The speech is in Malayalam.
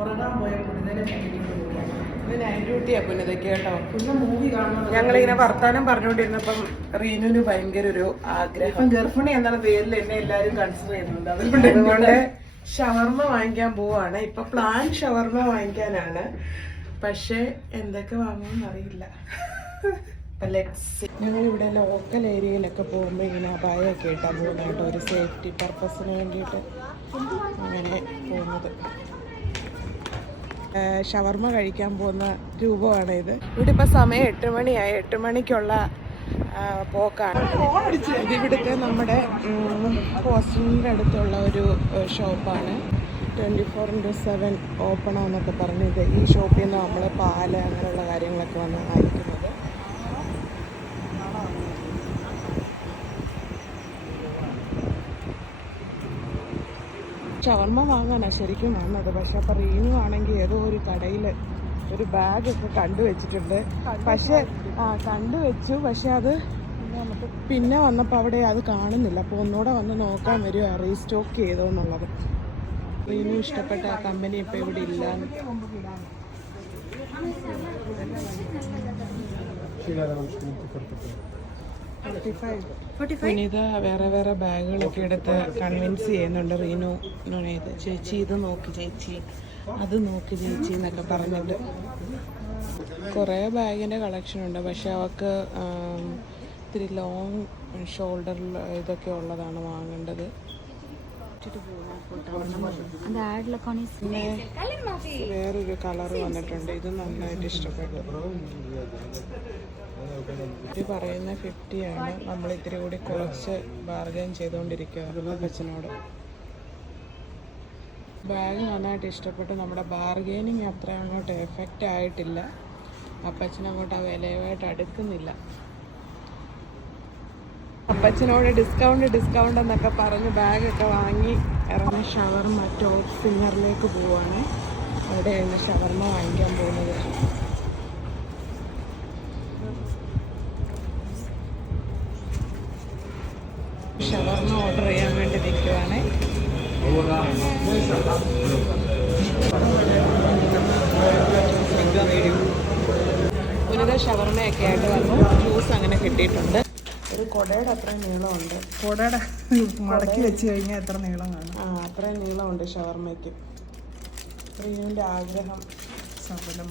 ഉറങ്ങാൻ പോയ പുനിതനെ നൈറ്റ് ഡ്യൂട്ടിയാ പുനിതയ്ക്ക് കേട്ടോ. പിന്നെ മൂവി കാണുന്നത് ഞങ്ങളിങ്ങനെ വർത്താനം പറഞ്ഞുകൊണ്ടിരുന്നപ്പം റീനുവിന് ഭയങ്കര ഒരു ആഗ്രഹം. ഗർഭിണി എന്നുള്ള പേരിൽ എന്നെ എല്ലാരും കൺസിഡർ ചെയ്യുന്നുണ്ട്. അതുകൊണ്ട് ഷവർമ വാങ്ങിക്കാൻ പോവാണ്. ഇപ്പൊ പ്ലാൻ ഷവർമ വാങ്ങിക്കാനാണ്. പക്ഷെ എന്തൊക്കെ വാങ്ങുമെന്ന് അറിയില്ല. ഞങ്ങളിവിടെ ലോക്കൽ ഏരിയയിലൊക്കെ പോകുമ്പോൾ ഇങ്ങനെ അപായമൊക്കെ ഇട്ടാൽ പോകുന്നത് കേട്ടോ. ഒരു സേഫ്റ്റി പർപ്പസിന് വേണ്ടിയിട്ട് അങ്ങനെ പോകുന്നത്. ഷവർമ കഴിക്കാൻ പോകുന്ന രൂപമാണ് ഇത്. ഇവിടെ ഇപ്പം സമയം 8 മണിയായി. 8 മണിക്കുള്ള പോക്കാണ്. ഇത് ഇവിടുത്തെ നമ്മുടെ ഹോസ്റ്റലിൻ്റെ അടുത്തുള്ള ഒരു ഷോപ്പാണ്. 24/7 ഓപ്പണാന്നൊക്കെ പറഞ്ഞത്. ഈ ഷോപ്പിൽ നിന്ന് നമ്മൾ പാല് അങ്ങനെയുള്ള കാര്യങ്ങളൊക്കെ വന്ന് വാങ്ങിക്കുന്നത്. ഷവർമ വാങ്ങാനാണ് ശരിക്കും വന്നത്. പക്ഷെ അപ്പം റീനു ആണെങ്കിൽ ഏതോ ഒരു കടയിൽ ഒരു ബാഗൊക്കെ കണ്ടുവച്ചിട്ടുണ്ട്. പക്ഷെ കണ്ടുവച്ചു. പക്ഷെ അത് പിന്നെ വന്നപ്പോൾ അവിടെ അത് കാണുന്നില്ല. അപ്പോൾ ഒന്നുകൂടെ വന്ന് നോക്കാൻ വരുമോ റീസ്റ്റോക്ക് ചെയ്തോ എന്നുള്ളത്. റീനു ഇഷ്ടപ്പെട്ട ആ കമ്പനി ഇപ്പോൾ ഇവിടെ ഇല്ല. പുനിത വേറെ വേറെ ബാഗുകളൊക്കെ എടുത്ത് കൺവിൻസ് ചെയ്യുന്നുണ്ട് റീനുവിനെ. ചേച്ചി ഇത് നോക്കി ചേച്ചി, അത് നോക്കി ചേച്ചി എന്നൊക്കെ പറഞ്ഞിട്ട്. കുറേ ബാഗിൻ്റെ കളക്ഷൻ ഉണ്ട്. പക്ഷെ അവൾക്ക് ഇത്തിരി ലോങ് ഷോൾഡറിൽ ഇതൊക്കെ ഉള്ളതാണ് വാങ്ങേണ്ടത്. പിന്നെ വേറൊരു കളർ വന്നിട്ടുണ്ട്. ഇത് നന്നായിട്ട് ഇഷ്ടപ്പെട്ടു. ഇത് പറയുന്ന 50 ആണ്. നമ്മൾ ഇത്തിരി കൂടി കുറച്ച് ബാർഗൈൻ ചെയ്തുകൊണ്ടിരിക്കുക അപ്പച്ചനോട്. ബാഗ് നന്നായിട്ട് ഇഷ്ടപ്പെട്ടു. നമ്മുടെ ബാർഗൈനിങ് അത്ര അങ്ങോട്ട് എഫക്റ്റ് ആയിട്ടില്ല. അപ്പച്ചനങ്ങോട്ട് ആ വിലയുമായിട്ട് അടുക്കുന്നില്ല. അപ്പച്ചനോട് ഡിസ്കൗണ്ട് എന്നൊക്കെ പറഞ്ഞ് ബാഗൊക്കെ വാങ്ങി ഇറങ്ങി ഷവർമ ടോപ്പ് ഫിംഗറിലേക്ക് പോവുകയാണ്. അവിടെയാണ് ഷവർമ വാങ്ങിക്കാൻ പോകുന്നത്. ഷവർമ ഓർഡർ ചെയ്യാൻ വേണ്ടി നിൽക്കുവാണ്. പുനിത ഷവർമയൊക്കെ ആയിട്ട് വന്നു. ജ്യൂസ് അങ്ങനെ കിട്ടിയിട്ടുണ്ട്. ഒരു കൊടയുടെ അത്ര നീളമുണ്ട്. കൊടയുടെ മടക്കി വെച്ച് കഴിഞ്ഞാൽ എത്ര നീളം കാണും? അത്രയും നീളമുണ്ട് ഷവർമയ്ക്ക്. റീനുവിൻ്റെ ആഗ്രഹം സഫലമാണ്.